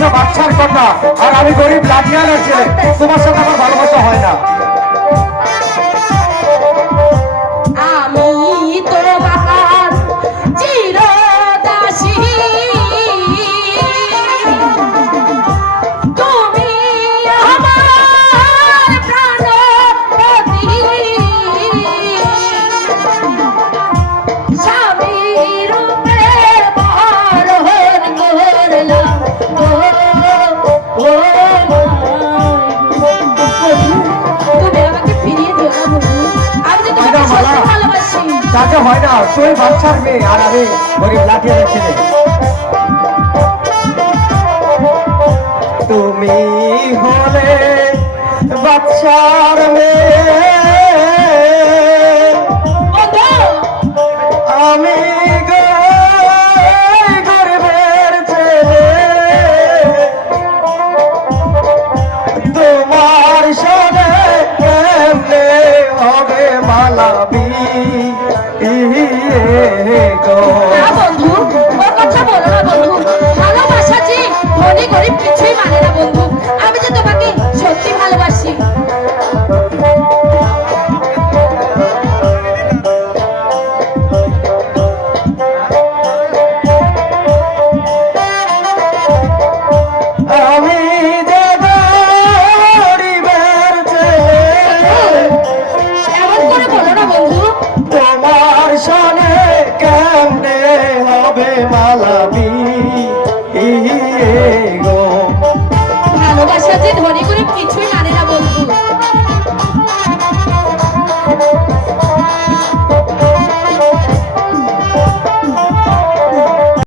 হচ্ছে বাচ্চার কথা, আর আমি গরিব লাঠিয়ালের ছেলে। তোমার সাথে আমার ভালোবাসা হয় না। আমি তোর বাবার চিরদাসী, তুমি আমার প্রাণপতি, স্বামী রূপে বরণ করলাম ও তুমি আমাকে ফিরিয়ে দিও না বন্ধু, আমি যে তোমাকে সত্যি ভালোবাসি। তাকে হয় না, তুই বাচ্চার মেয়ে আর আমি গরিব লাঠিয়ালের ছেলে। তুমি হলে বাচ্চার মেয়ে